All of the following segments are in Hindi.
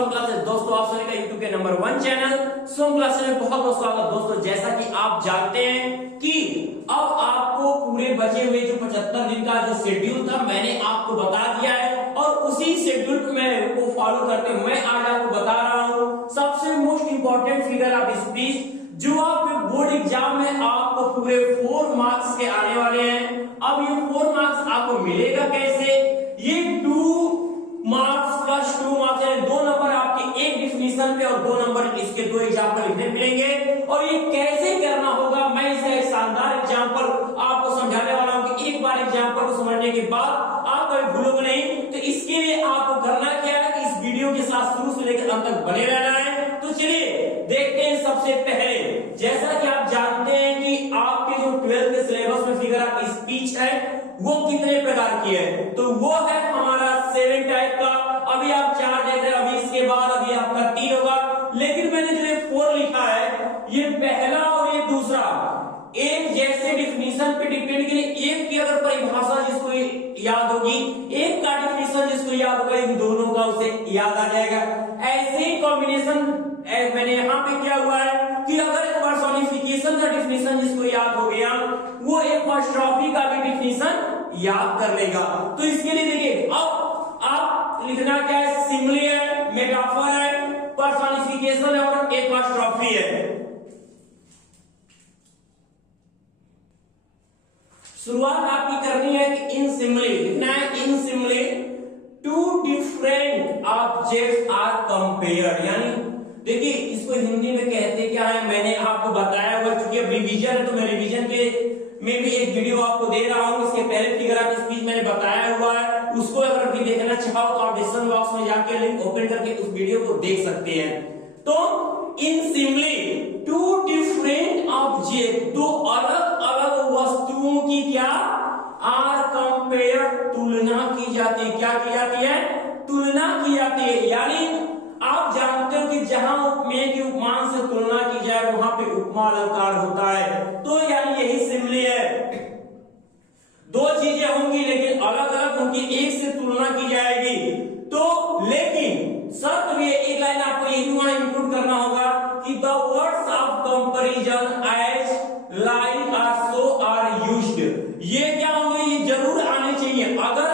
सोम क्लासेस। दोस्तों आप सभी का यूट्यूब के नंबर 1 चैनल सोम क्लासेस में बहुत बहुत स्वागत। दोस्तों जैसा कि आप जानते हैं कि अब आपको पूरे बचे हुए जो 75 दिन का जो शेड्यूल था मैंने आपको बता दिया है और उसी शेड्यूल को फॉलो करते मैं आज आपको बता रहा हूं सबसे most important figure of speech जो आपके बोर्ड एग्जाम में आपको पूरे 4 मार्क्स के आने वाले हैं। अब ये 4 मार्क्स आपको मिलेगा कैसे? ये 2 मार्क्स प्लस 2 मार्क्स है, 2 नंबर आपके एक डिफिनीशन पे और 2 नंबर इसके 2 एग्जाम्पल लिखने मिलेंगे। और ये कैसे करना होगा मैं इसे एक शानदार एग्जाम्पल आपको समझाने वाला हूं कि एक बार एग्जाम्पल को समझने के बाद आप कभी भूलोगे नहीं। तो इसके लिए आपको करना क्या है कि इस वीडियो के साथ शुरू से लेकर अंत तक बने रहना है। तो चलिए देखते हैं। सबसे पहले जैसा कि आप जानते हैं कि आपके जो 12th के सिलेबस में फिगर ऑफ स्पीच है वो कितने प्रकार की है, तो वो है हमारा 7 टाइप का। अभी आप 4 देख रहे हैं, अभी इसके बाद अभी आपका 3 होगा, लेकिन मैंने जो 4 लिखा है ये पहला और ये दूसरा एक जैसे डिफिनीशन पे डिपेंड करें। एक की अगर परिभाषा जिसको याद होगी, एक का डिफिनीशन जिसको याद होगा, इन दोनों का उसे याद आ जाएगा। ऐसे कॉम्बिनेशन मैंने यहाँ पे क्या हुआ है कि अगर पर्सोनिफिकेशन का डिफिनीशन जिसको याद हो गया वो एक एपॉस्ट्रोफी का भी डिफिनीशन याद कर लेगा। तो इसके लिए देखिए अब आप लिखना क्या है, सिमिली है, मेटाफर है, पर्सोनिफिकेशन है और एपॉस्ट्रोफी है। शुरुआत आपकी करनी है कि इन सिमिली लिखना है। In simile 2 different objects are compared, यानी देखिए इसको हिंदी में कहते क्या है मैंने आपको बताया हुआ, क्योंकि अब रिवीजन है तो मैं रिवीजन के में भी एक वीडियो आपको दे रहा हूं। इसके पहले फिगर ऑफ स्पीच मैंने बताया हुआ है, उसको अगर भी देखना चाहो तो आप डिस्क्रिप्शन बॉक्स में जाके लिंक ओपन करके उस वीडियो को देख सकते हैं। तो इन सिमिली 2 डिफरेंट ऑब्जेक्ट, 2 अलग अलग वस्तुओं की क्या आर कंपेयर, तुलना की जाती है। क्या की जाती है? तुलना की जाती है। यानी आप जानते हो कि जहां उपमेय की उपमान से तुलना की जाए वहां पे उपमा अलंकार होता है। तो यानी यही सिमिली है, 2 चीजें होंगी लेकिन अलग अलग उनकी एक से तुलना की जाएगी। तो लेकिन शर्त भी एक लाइन आपको ये भी वहां इंक्लूड करना होगा कि the words of comparison as like or so are used. ये क्या होंगे? ये जरूर आने चाहिए। अगर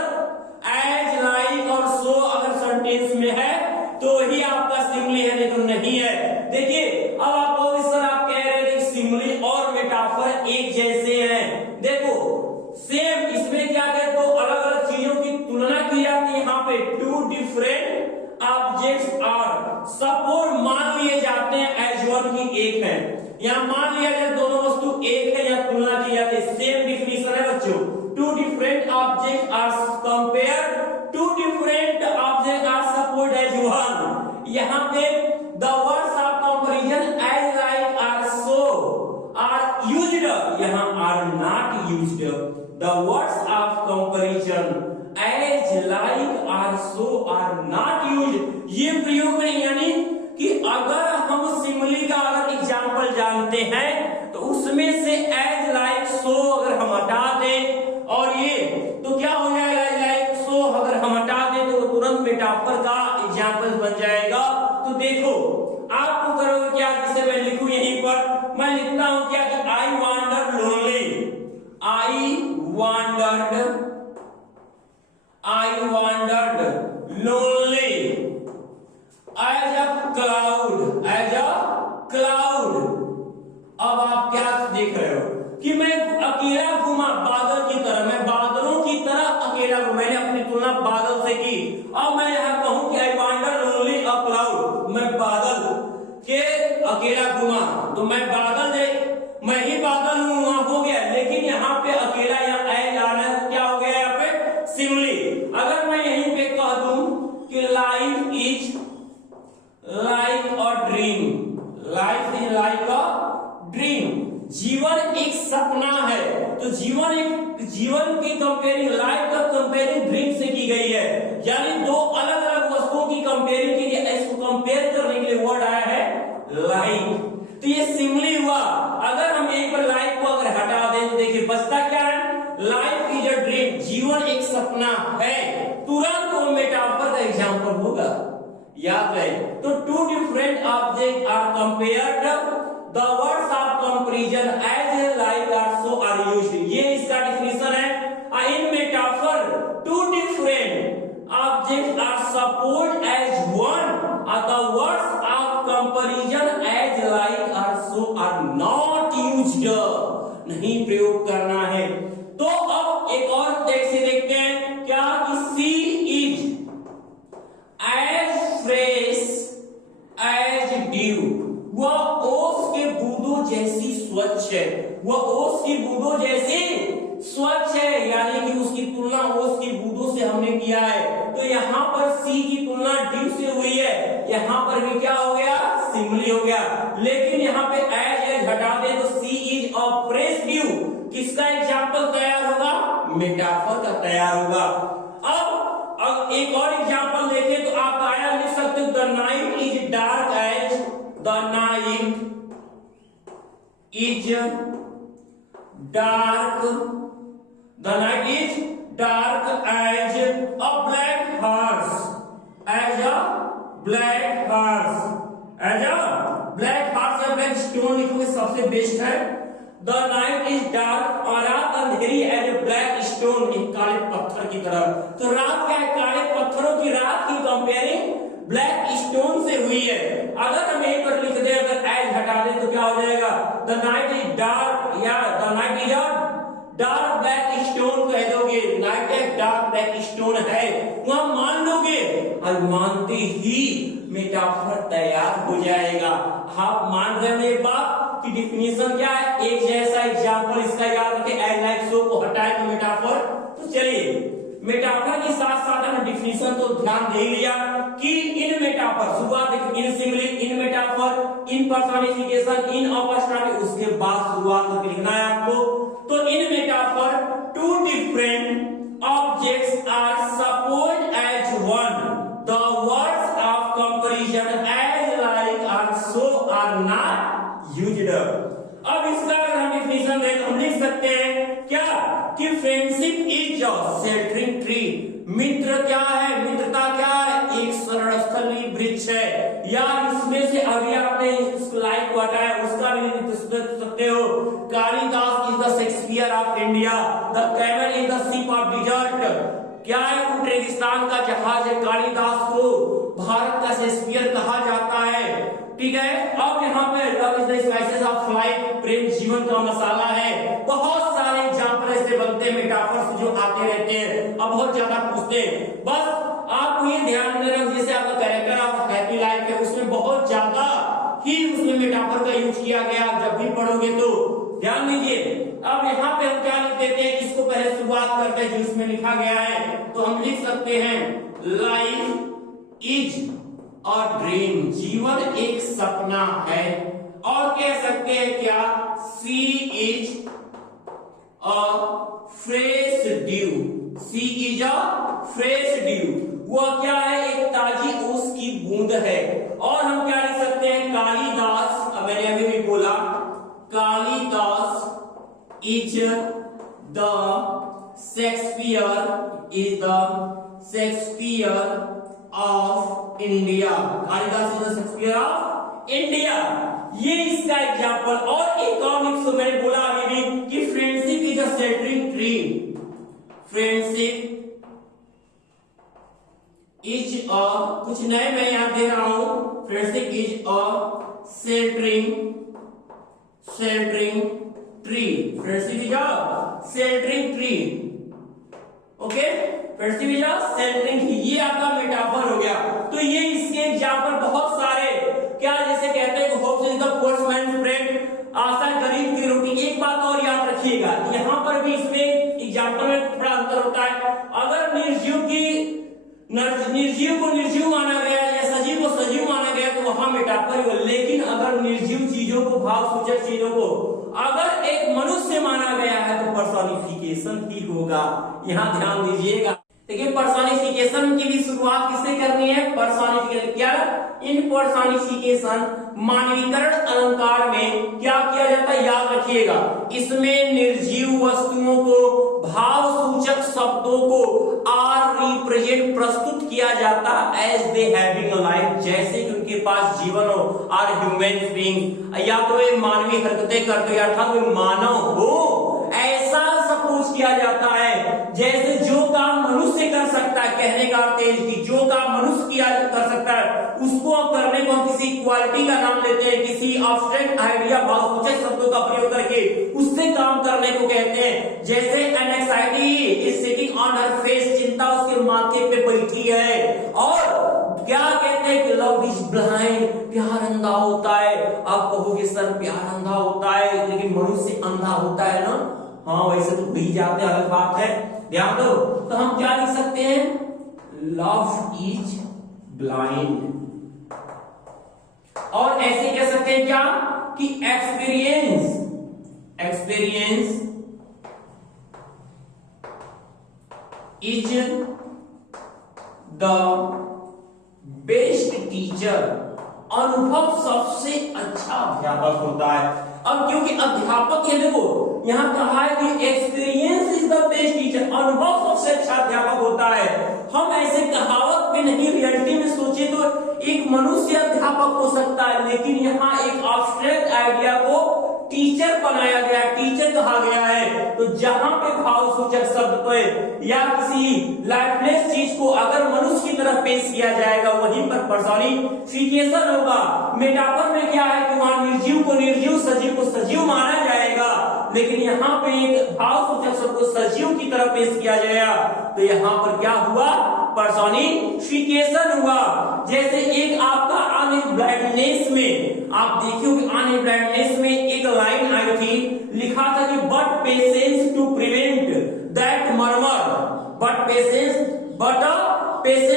एज लाइक और सो अगर सेंटेंस में है तो ही आपका सिमिली है, नहीं तो नहीं है। देखिए अब आपको इस तरह आप कह रहे हैं सिमिली और मेटाफर एक जैसे हैं। देखो सेम इसमें क्या है, तो अलग अलग चीजों की तुलना की जाती है। यहाँ पे 2 डिफरेंट ऑब्जेक्ट्स आर सपोज मान लिए जाते हैं एज वन की एक है। यहाँ मान लिया जाए दोनों वस्तु एक है, या तुलना की जाती है। सेम डिफिनीशन है बच्चों, 2 different object are compare, 2 different object are suppose as one. यहाँ पे the words of comparison as like or so are used, यहाँ are not used. The words of comparison as like or so are not used, ये प्रयोग में, यानी कि अगर हम सिमिली का अगर एग्जाम्पल जानते हैं तो उसमें से एज लाइक सो अगर हम हटा दें और ये तो क्या हो जाएगा, एज लाइक सो अगर हम हटा दें तो तुरंत मेटाफर का एग्जाम्पल बन जाएगा। तो देखो आपको करोगे क्या, जिसे मैं लिखूं यहीं पर मैं लिखता हूं क्या कि I wander lonely, I wandered lonely as a cloud. अब आप क्या देख रहे हो कि मैं अकेला घूमा बादल की तरह, मैं बादलों की तरह अकेला घूमा। मैंने अपनी तुलना बादल से की। अब मैं यहां कहूं कि I wander lonely a cloud, मैं बादल के अकेला घूमा, तो मैं मैं ही बादल हूं, वहां हो गया। लेकिन यहाँ पे अकेला या एज आना क्या हो गया, यहाँ पे सिमिली। अगर मैं यहीं पे कह दूं कि life is like a dream, life is like a dream, जीवन एक सपना है। तो जीवन की कंपेयरिंग, लाइफ का कंपेयरिंग ड्रीम से की गई है। यानी 2 अलग अलग वस्तुओं की कंपेयरिंग की गई, इसको कंपेयर करने के लिए वर्ड आया है लाइक। तो ये सिमिली हुआ। अगर हम यहीं पर लाइफ को अगर हटा दें तो देखिए बचता क्या है, लाइफ इज अ ड्रीम, जीवन एक सपना है। तुरंत वो मेटाफर का एग्जाम्पल होगा। याद रहे। तो two different object are compared, the words of comparison as like also are used. ये इसका डेफिनेशन है। In metaphor two different objects are supposed as one, the words of comparison as like also are not used, नहीं प्रयोग करना है। तो अब एक और से देखते हैं क्या कि she is as fresh as dew, वह ओस के बूंदों जैसी स्वच्छ है, वह ओस की बूंदों जैसी स्वच्छ है, यानी कि उसकी तुलना ओस की बूंदों से हमने किया है। तो यहाँ पर सी की तुलना ड्यू से हुई है, यहाँ पर भी क्या हो गया, सिमिली हो गया। लेकिन यहाँ पे एज हटा दे तो सी इज अ फ्रेश ड्यू, किसका एग्जाम्पल तैयार होगा, मेटाफर का तैयार होगा। अब एक और एग्जाम्पल देखें तो आप आया लिख सकते हो, the night is dark as, the night is dark, the night is dark as a black horse, as a black horse, as a black horse या ब्लैक स्टोन लिखोगे सबसे बेस्ट है। द नाइट इज डार्क, और रात अंधेरी एज ए ब्लैक स्टोन, एक काले पत्थर की तरह। तो रात क्या है, काले पत्थरों की रात की कंपेयरिंग ब्लैक स्टोन से हुई है। अगर हम एक पर लिख दे, अगर एज हटा दे तो क्या हो जाएगा, द नाइट इज डार्क, या the night is a dark black stone कह दोगे, नाइट एक डार्क ब्लैक स्टोन है, वहां मान लोगे, और मानते ही मेटाफर तैयार हो जाएगा। आप मान रहे हो ये बात की डेफिनेशन क्या है, एक जैसा एग्जांपल इसका याद रखें, एज लाइक सो को हटाए तो मेटाफर। तो चलिए मेटाफर के साथ साथ हमने डेफिनेशन तो ध्यान दे लिया कि इन मेटाफर, शुरुआत देखिए in simile, in metaphor, in personification, in apostrophe, उसके बाद शुरुआत करके लिखना है आपको। तो in metaphor two different objects are supposed as one, the words of comparison as like also are not used. अब इसका अगर हम डेफिनेशन दें तो हम लिख सकते हैं क्या कि friendship is a sheltering tree, मित्र क्या है, मित्रता क्या है, एक शरणस्थली वृक्ष है। या इसमें से अभी आपने स्लाइड को हटाया उसका भी लिख सकते हो, Kalidas is the Shakespeare of India, the camel is the ship of dessert. क्या है, ऊंट रेगिस्तान का जहाज है, कालिदास को भारत का शेक्सपियर कहा जाता है। ठीक है, अब यहाँ पे love is the spices of life, प्रेम जीवन का मसाला है। बहुत सारे एग्जांपल ऐसे बनते हैं मेटाफर्स जो आते रहते हैं, अब बहुत ज्यादा पूछते हैं। बस आपको ये ध्यान देना, जैसे आपका कैरेक्टर ऑफ हैप्पी लाइफ है उसमें बहुत ज्यादा ही उसमें मेटाफर का यूज किया गया, जब भी पढ़ोगे तो ध्यान दीजिए। अब यहाँ पे हम क्या लिख देते हैं, इसको पहले शुरुआत करते हैं जो इसमें लिखा गया है। तो हम लिख सकते हैं लाइफ इज और ड्रीम, जीवन एक सपना है। और कह सकते हैं क्या, she is a fresh dew, she is a fresh dew, वह क्या है, एक ताजी ओस की बूंद है। और हम क्या लिख सकते हैं, कालिदास, अब मैंने अभी भी बोला, Kalidas is the Shakespeare, is the Shakespeare of India, Kalidas is the Shakespeare of India. ये इसका एग्जांपल। और एक और लिख, मैंने बोला अभी भी कि friendship is a sheltering tree, friendship is अ, कुछ नए मैं यहां दे रहा हूं, friendship is a sheltering tree, friendship is a sheltering tree. Okay, friendship is a sheltering tree, ये आपका मेटाफर हो गया। तो ये इसके एग्जांपल बहुत सारे, क्या जैसे कहते हैं hopes is the postman bread, आशा गरीब की रोटी। एक बात और याद रखिएगा, यहाँ पर भी इसमें एग्जांपल में थोड़ा अंतर होता है। अगर निर्जीव को निर्जीव माना गया या सजीव को सजीव माना गया तो वहां मेटाफर हुआ। लेकिन अगर निर्जीव चीजों को, भाव सूचक चीजों को अगर एक मनुष्य माना गया है तो पर्सोनिफिकेशन ही होगा। यहां ध्यान दीजिएगा। देखिए पर्सोनिफिकेशन की भी शुरुआत किससे करनी है? पर्सोनिफिकेशन। क्या? इन पर्सोनिफिकेशन मानवीकरण अलंकार में क्या किया जाता है? याद रखिएगा, इसमें निर्जीव वस्तुओं को भाव सूचक शब्दों को आर रिप्रेजेंट प्रस्तुत किया जाता as they having a life, जैसे कि उनके पास जीवन हो। आर ह्यूमन बीइंग, या तो वे मानवीय हरकतें करते हो अर्थात वे मानव हो, ऐसा सपोज किया जाता है। जैसे जो काम मनुष्य कर सकता है, कहने का अर्थ है कि जो काम मनुष्य किया कर सकता है उसको करने को हम किसी क्वालिटी का नाम लेते हैं, किसी एब्स्ट्रैक्ट आइडिया भावसूचक शब्दों का प्रयोग करके उससे काम करने को कहते हैं। जैसे anxiety is sitting on her face, चिंता उसके माथे पे बैठी है। और क्या कहते हैं कि लव इज ब्लाइंड, प्यार अंधा होता है। आप कहोगे सर प्यार अंधा होता है, लेकिन मनुष्य अंधा होता है ना? हाँ वैसे तो भी जाते अलग बात है, ध्यान दो। तो हम क्या लिख सकते हैं? Love is blind. और ऐसे कह सकते हैं क्या कि experience is the best teacher, अनुभव सबसे अच्छा अध्यापक होता है। अब क्योंकि अध्यापक, ये देखो यहां कहा है कि experience is the best teacher, अनुभव सबसे अच्छा अध्यापक होता है। हम ऐसे कहावत में नहीं, रियलिटी में सोचे तो एक मनुष्य अध्यापक हो सकता है, लेकिन यहाँ एक एब्स्ट्रैक्ट आइडिया को टीचर बनाया गया, टीचर कहा गया है। तो जहां पे भाव सूचक शब्द पे या किसी लाइफलेस चीज को अगर मनुष्य की तरह पेश किया जाएगा वहीं पर पर्सोनिफिकेशन होगा। मेटाफर में क्या है कि वहां निर्जीव को निर्जीव, सजीव को सजीव माना जाएगा, लेकिन यहाँ पे एक भाव सूचक शब्द को सजीव की तरह पेश किया जाएगा। तो यहाँ पर क्या हुआ? पर्सोनिफिकेशन हुआ। जैसे एक आपका अनब्लाइंडनेस में आप देखिए, अनब्लाइंडनेस में एक लाइन आई थी, लिखा था कि but patience to prevent that murmur, but patience,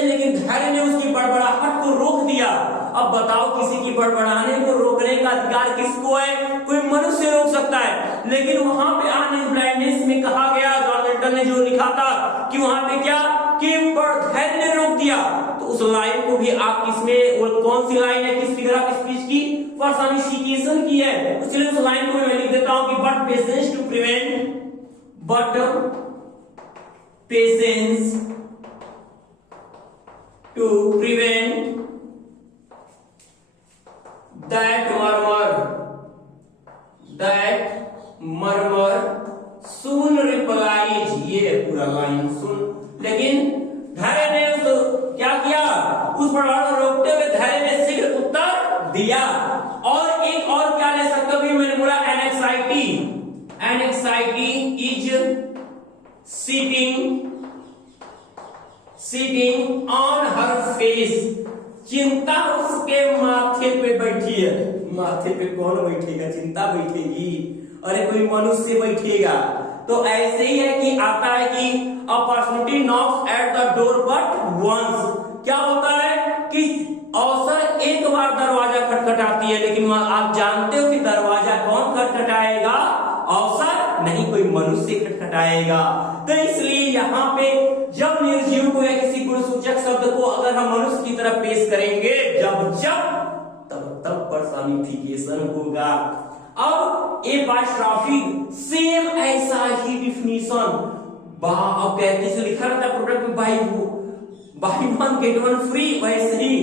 लेकिन धैर्य ने उसकी बड़बड़ाहट को रोक दिया। अब बताओ किसी की बड़बड़ाने को रोकने का अधिकार किसको है? कोई मनुष्य रोक सकता है, लेकिन वहां पे अनब्लाइंडनेस में कहा गया, जॉन मिल्टन ने जो लिखा था कि वहां पे क्या कि धैर्य ने रोक दिया। तो उस लाइन को भी आप किसमें, और कौन सी लाइन है, किस फिगर ऑफ स्पीच की? पर्सोनिफिकेशन की है। तो चलिए उस लाइन को मैं लिख देता हूं कि but patience to prevent, but patience to prevent that murmur soon replies, ये है पूरा लाइन सुन, लेकिन धैर्य ने उस क्या किया? उस बड़बड़ को रोकते हुए धैर्य ने शीघ्र उत्तर दिया। और एक और क्या ले सकते हो? मैंने बोला anxiety is sitting on her face, चिंता उसके माथे पे बैठी है। माथे पे कौन बैठेगा? चिंता बैठेगी, अरे कोई मनुष्य बैठेगा। तो ऐसे ही है कि आता है कि a personality knocks at the door but once, क्या होता है कि अवसर एक बार दरवाजा खटखटाती है, लेकिन आप जानते हो कि दरवाजा कौन खटखटाएगा? अवसर नहीं, कोई मनुष्य खटखटाएगा। तो इसलिए यहाँ पे जब निर्जीव को या किसी गुणसूचक शब्द को अगर हम मनुष्य की तरफ पेश करेंगे, तब पर्सोनिफिकेशन होगा। अब ए पास्ट्रॉफी सेम ऐसा ही डिफिनीशन अब कहते से लिखा रहता है प्रोडक्ट में by one get one free, वैसे ही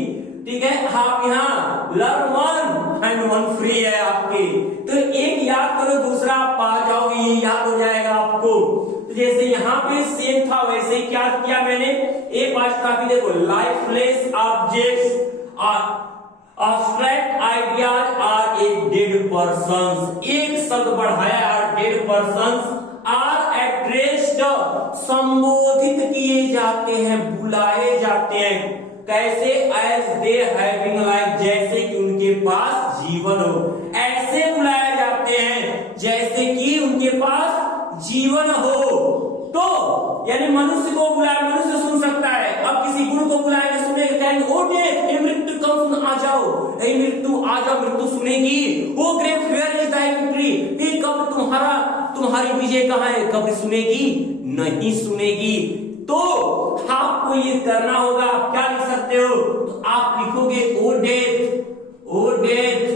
ठीक है। आप यहाँ learn one and one free है आपके, तो एक याद करो दूसरा आप पा जाओगे, ये याद हो जाएगा आपको। तो जैसे यहाँ पे सेम था वैसे क्या किया मैंने? ए पास्ट्रॉफी देखो, lifeless objects are Abstract ideas are a dead persons, एक शब्द बढ़ाया are dead persons are addressed, संबोधित किए जाते हैं, बुलाए जाते हैं। कैसे? as they having life, जैसे कि उनके पास जीवन हो। ऐसे बुलाए जाते हैं जैसे कि उनके पास जीवन हो। तो यानी मनुष्य को बुलाया, मनुष्य सुन सकता है। अब किसी गुरु को बुलाएगा, सुनेगा, कहेंगे ओ डेथ, ये मृत्यु कब सुन, आ जाओ, ए मृत्यु आ जाओ, मृत्यु सुनेगी। O grave where is thy victory, ये कब तुम्हारी विजय कहाँ है? कब सुनेगी? नहीं सुनेगी। तो आपको ये करना होगा। आप क्या लिख सकते हो, तो आप लिखोगे ओ डेथ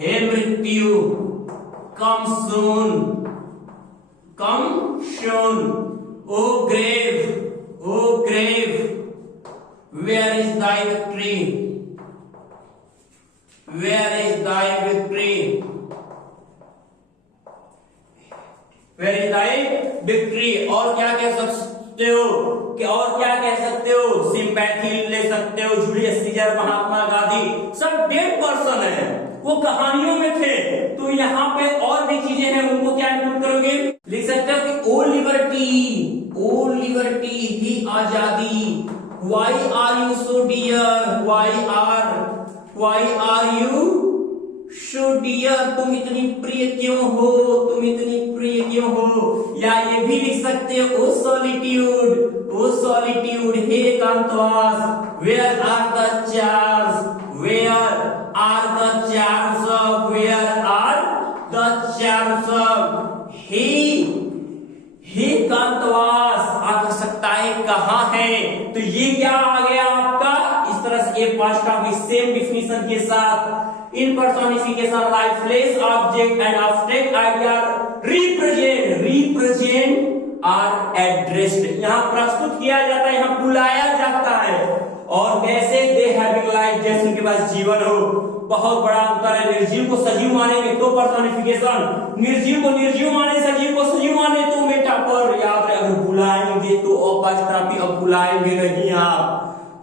हे मृत्यु, come soon O grave where is thy victory, where is thy victory. और क्या कह सकते हो, कि और क्या कह सकते हो, सिंपैथी ले सकते हो। जूलियस सीजर, महात्मा गांधी सब डेड पर्सन है, वो कहानियों में थे। तो यहाँ पे और भी चीजें हैं, उनको क्या इंक्लूड करोगे, लिख सकते हो कि ओ लिबर्टी ही आजादी, why are you so dear, why are you so dear, तुम इतनी प्रिय क्यों हो, या ये भी लिख सकते हो ओ सॉलिट्यूड हे एकांतवास, where are the charge of हे एकांतवास, आ सकता है कहां है। तो ये क्या आ गया आपका, इस तरह से ये पांचटा भी सेम डिफिनेशन के साथ in personification lifeless object and abstract idea represent are addressed, यहां प्रस्तुत किया जाता है, यहां बुलाया जाता है। और कैसे, दे हैविंग लाइफ, जैसे उनके पास जीवन हो। बहुत बड़ा अंतर है, निर्जीव को सजीव मानेंगे तो पर्सोनिफिकेशन, निर्जीव को निर्जीव माने, सजीव को सजीव माने तो मेटाफर। याद रहे, अगर बुलाएंगे तो अपॉस्ट्रोफी, अब बुलाएंगे नहीं आप।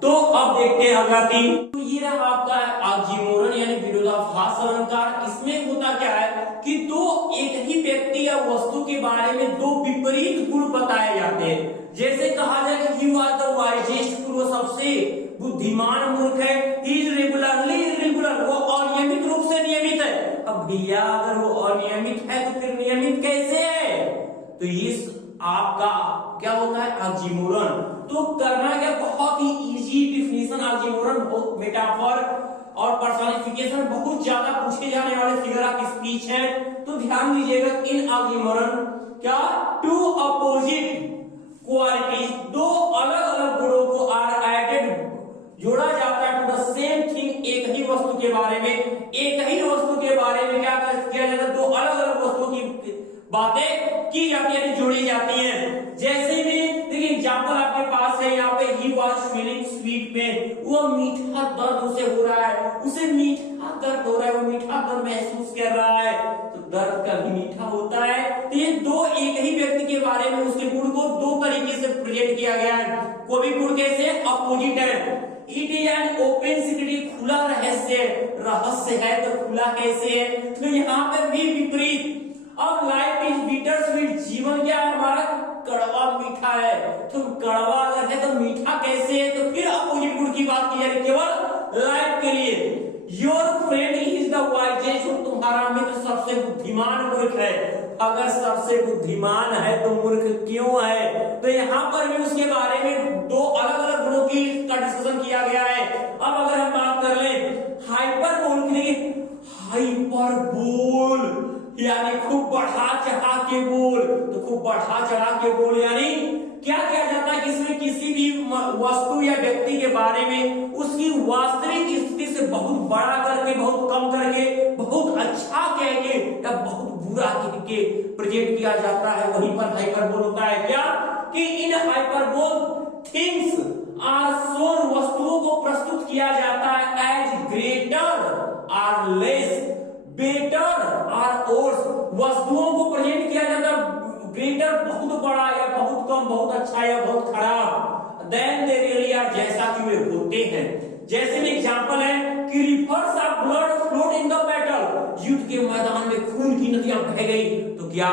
तो अब देखते हैं अगला 3। तो ये रहा आपका ऑक्सीमोरन यानी विरोधाभास अलंकार। इसमें होता क्या है कि दो एक ही व्यक्ति या वस्तु के बारे में दो विपरीत गुण बताए जाते हैं। जैसे कहा जाए कि ही वाज द वाइजेस्ट, वो सबसे बुद्धिमान मूर्ख है। ही इज रेगुलरली इरेगुलर, वो अनियमित रूप से नियमित है। अब भैया अगर वो अनियमित है तो फिर नियमित कैसे है, तो ये आपका क्या होता है ऑक्सीमोरन। तो करना क्या, बहुत ही इजी डिफिनेशन ऑक्सीमोरन, मेटाफर और पर्सोनिफिकेशन बहुत ज्यादा पूछे जाने वाले फिगर ऑफ स्पीच है। तो ध्यान दीजिएगा, इन ऑक्सीमोरन क्या, टू अपोजिट क्वालिटीज, दो अलग अलग गुणों को आर एडेड जोड़ा जाता है टू द सेम थिंग, एक ही वस्तु के बारे में, क्या किया जाता है, दो अलग अलग वस्तुओं की बातें की जाती है, जोड़ी जाती हैं। जैसे भी देखिए एग्जांपल आपके पास है, यहाँ पे he was feeling sweet pain, वो मीठा दर्द उसे हो रहा है, वो मीठा दर्द महसूस कर रहा है। तो दर्द कभी मीठा होता है। तो ये दो एक ही व्यक्ति के बारे में उसके गुण को दो तरीके से प्रेजेंट किया गया है। कोई भी गुण कैसे अपोजिट है। It is an open secret, खुला रहस्य है तो खुला कैसे है, तो यहाँ पर भी विपरीत। अब लाइफ इज बिटर स्वीट, जीवन क्या है हमारा, कड़वा मीठा है। तो कड़वा अगर है तो मीठा कैसे है, तो फिर अपोजिट गुण की बात की जा रही, केवल लाइफ के लिए। Your friend is the wisest, तुम्हारा मित्र सबसे बुद्धिमान मूर्ख है। अगर सबसे बुद्धिमान है तो मूर्ख क्यों है, तो यहाँ पर भी उसके बारे में दो अलग अलग गुणों की डिस्कशन किया गया है। अब अगर हम बात कर ले हाइपरबोल की, हाइपरबोल यानी खूब बढ़ा चढ़ा के बोल, तो खूब बढ़ा चढ़ा के बोल यानी क्या किया जाता है, इसमें किसी भी वस्तु या व्यक्ति के बारे में उसकी वास्तविक स्थिति से बहुत बड़ा करके, बहुत कम करके, बहुत अच्छा कह के या बहुत बुरा कह के प्रेजेंट किया जाता है, वहीं पर हाइपरबोल होता है। क्या कि in hyperbole things are shown, वस्तुओं को प्रस्तुत किया जाता है as greater or less, better or worse, वस्तुओं को प्रेजेंट किया जाता है ग्रेटर बहुत बड़ा या बहुत कम, बहुत अच्छा या बहुत खराब, देन दे रियली आर, जैसा कि वे होते हैं। जैसे में एग्जांपल है कि reverse of blood flowed in the battle, युद्ध के मैदान में खून की नदियां बह गई, तो क्या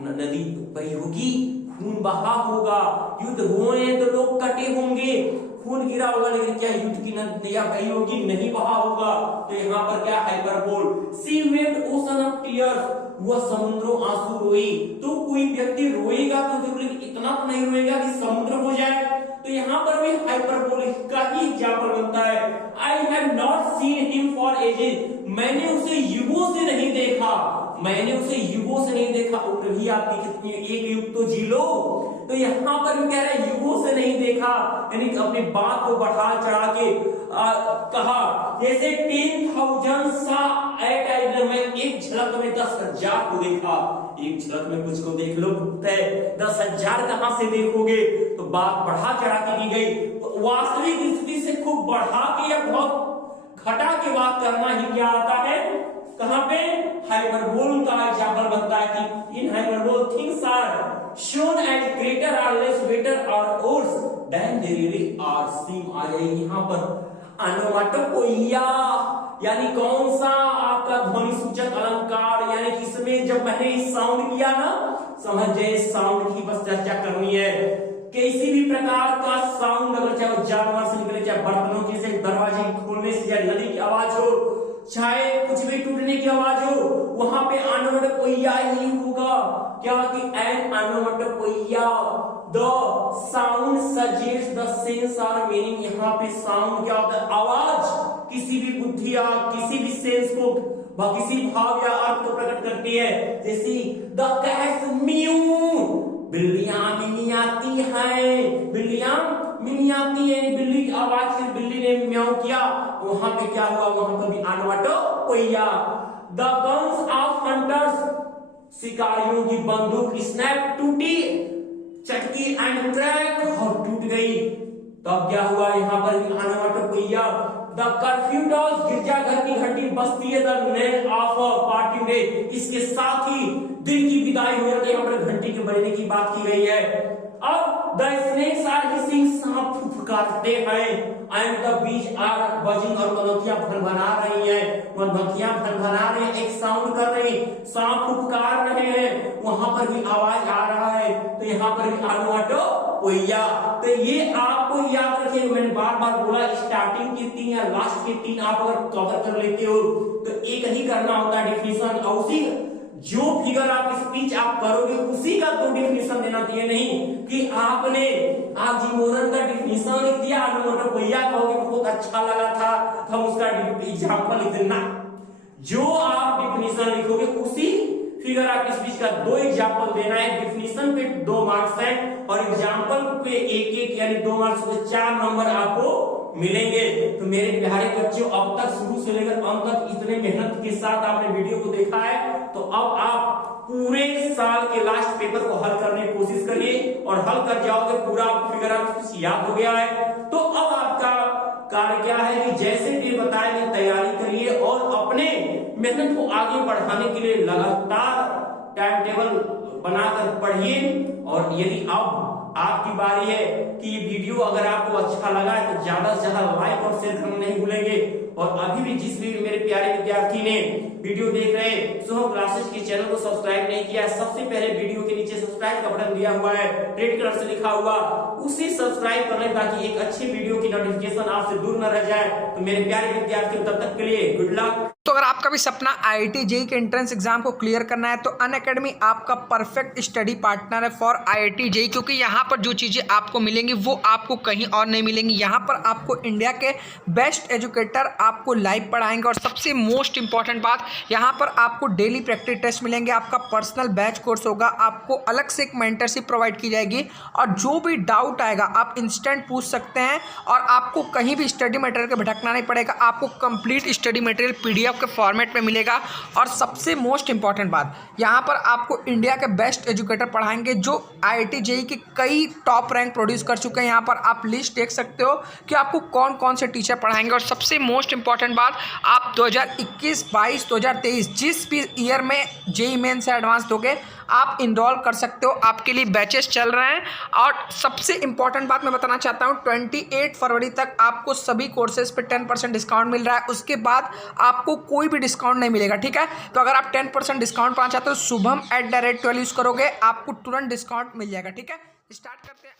नदी बही होगी, खून बहा होगा, युद्ध हुए तो लोग कटे होंगे, खून गिरा होगा, लेकिन क्या युद्ध की नदियां बही होगी, नहीं बहा होगा। तो यहाँ पर क्या hyperbole. Sea waved ocean of tears, वह समुद्रों आंसू रोई, तो कोई व्यक्ति रोएगा तो इतना तो नहीं रोएगा कि समुद्र हो जाए। तो यहाँ पर भी हाइपरबोलिक का ही एग्जांपल बनता है। I have not seen him for ages, मैंने उसे युगों से नहीं देखा, मैंने उसे युगों से नहीं देखा। उम्र भी आपकी कितनी है, एक युग तो जी लो। तो यहाँ पर भी कह रहा है युगों से नहीं देखा, यानी कि अपनी बात को बढ़ा चढ़ा के कहा। जैसे 10,000 सा एट आई, मैं एक झलक में 10,000 को देखा। एक झलक में कुछ को देख लो, 10,000 कहां से देखोगे? तो बात बढ़ा चढ़ा के की गई। तो वास्तविक स्थिति से खूब बढ़ा के या बहुत घटा के बात करना ही क्या आता है? कहां पे? हाइपरबोल का एग्जांपल बनता है कि in hyperbole things are shown as greater or less better or worse than they really are seem। आ जाएगी यहाँ पर अनोमाटोपोइया, यानी कौन सा आपका ध्वनि सूचक अलंकार, यानी कि इसमें जब मैंने साउंड किया ना, समझ जाए साउंड की बस चर्चा करनी है। किसी भी प्रकार का साउंड, अगर चाहे वो जानवर से निकले, चाहे बर्तनों के से दरवाजे खोलने से, चाहे नदी की आवाज हो, चाहे कुछ भी टूटने की आवाज हो, वहां पे अनोमाटोपोइया ही होगा। क्या कि in onomatopoeia, the sound suggest the sense और मीनिंग। यहाँ पे साउंड क्या होता है? आवाज किसी भी बुद्धि या किसी भी सेंस को, किसी भाव या अर्थ को प्रकट करती है। जैसे द कैट्स म्यू, बिल्लियां मिमियाती हैं, बिल्लियां मिमियाती है, बिल्ली की आवाज से बिल्ली ने म्याऊ किया, वहां पे क्या हुआ? वहां पर भी अनोमाटोपोइया। द गन्स ऑफ हंटर्स, शिकारियों की बंदूक स्नैप, टूटी, चटकी एंड क्रैक, और टूट गई। तब क्या हुआ? यहाँ पर भी अनोमाटोपोइया। द कर्फ्यू डॉल्स, गिरजाघर की घंटी बजती है, the nail of party day, इसके साथ ही दिन की विदाई हो जाती है। यहाँ पर घंटी के बजने की बात की गई है। अब द स्नेक्स आर हिसिंग, सांप फुफकारते हैं, and the bees are buzzing, और मधुमक्खियां भनभना रही हैं, मधुमक्खियां भनभना रही हैं, एक साउंड कर रही, सांप फुफकार रहे हैं, वहां पर भी आवाज आ रहा है। तो यहाँ पर भी अनोमाटोपोइया। तो ये आपको याद रखिएगा, मैंने बार बार बोला स्टार्टिंग की 3 या लास्ट की 3 आप अगर कवर कर लेते हो तो एक ही करना होता है डिफिनेशन, और उसी जो फिगर आप स्पीच आप करोगे उसी का तो डिफिनेशन देना चाहिए। नहीं कि आपने आप जीमोरन का डिफिनेशन लिख दिया, अनोमाटोपोइया कहोगे बहुत अच्छा लगा था, हम उसका एग्जांपल लिख देना। जो आप डिफिनेशन लिखोगे उसी फिगर आप स्पीच का 2 एग्जांपल देना है। डिफिनेशन पे 2 मार्क्स है और एग्जांपल पे 1-1 यानी 2 मार्क्स पे 4 नंबर आपको मिलेंगे। तो मेरे प्यारे बच्चों, अब तक शुरू से लेकर अंत तक इतने मेहनत के साथ आपने वीडियो को देखा है, तो अब आप पूरे साल के लास्ट पेपर को हल करने की कोशिश करिए और हल कर जाओगे, पूरा फिगर आपको याद हो गया है। तो अब आपका कार्य क्या है कि जैसे भी बताया गया तैयारी करिए और अपने मेहनत को आगे बढ़ाने के लिए लगातार टाइम टेबल बनाकर पढ़िए। और यदि अब आपकी बारी है कि ये वीडियो अगर आपको अच्छा लगा है तो ज्यादा से ज्यादा लाइक और शेयर करना नहीं भूलेंगे। और अभी भी जिस भी मेरे प्यारे विद्यार्थी ने वीडियो देख रहे शुभम क्लासेस के चैनल को सब्सक्राइब नहीं किया, सबसे पहले वीडियो के नीचे सब्सक्राइब का बटन दिया हुआ है, रेड कलर से लिखा हुआ, उसे सब्सक्राइब कर लें ताकि एक अच्छी वीडियो की नोटिफिकेशन आपसे दूर न रह जाए। तो मेरे प्यारे विद्यार्थियों, तब तक के लिए गुड लक। तो अगर आपका भी सपना IIT JEE के एंट्रेंस एग्जाम को क्लियर करना है तो अनअकैडमी आपका परफेक्ट स्टडी पार्टनर है फॉर IIT JEE, क्योंकि यहाँ पर जो चीज़ें आपको मिलेंगी वो आपको कहीं और नहीं मिलेंगी। यहाँ पर आपको इंडिया के बेस्ट एजुकेटर आपको लाइव पढ़ाएंगे और सबसे मोस्ट इंपॉर्टेंट बात, यहाँ पर आपको डेली प्रैक्टिस टेस्ट मिलेंगे, आपका पर्सनल बैच कोर्स होगा, आपको अलग से एक मेंटरशिप प्रोवाइड की जाएगी और जो भी डाउट आएगा आप इंस्टेंट पूछ सकते हैं और आपको कहीं भी स्टडी मटेरियल के भटकना नहीं पड़ेगा। आपको कंप्लीट स्टडी मटेरियल PDF के फॉर्मेट में मिलेगा। और सबसे मोस्ट इंपॉर्टेंट बात, यहाँ पर आपको इंडिया के बेस्ट एजुकेटर पढ़ाएंगे जो IIT JEE के कई टॉप रैंक प्रोड्यूस कर चुके हैं। यहाँ पर आप लिस्ट देख सकते हो कि आपको कौन कौन से टीचर पढ़ाएंगे। और सबसे मोस्ट इंपॉर्टेंट बात, आप 2021, 22, 2023 जिस भी ईयर में JEE मेन से एडवांस दोगे आप इनरोल कर सकते हो, आपके लिए बैचेस चल रहे हैं। और सबसे इंपॉर्टेंट बात मैं बताना चाहता हूँ, 28 फरवरी तक आपको सभी कोर्सेज पे 10% डिस्काउंट मिल रहा है, उसके बाद आपको कोई भी डिस्काउंट नहीं मिलेगा, ठीक है। तो अगर आप 10% डिस्काउंट पाना चाहते हो शुभम @12 यूज़ करोगे, आपको तुरंत डिस्काउंट मिल जाएगा, ठीक है। स्टार्ट करते हैं।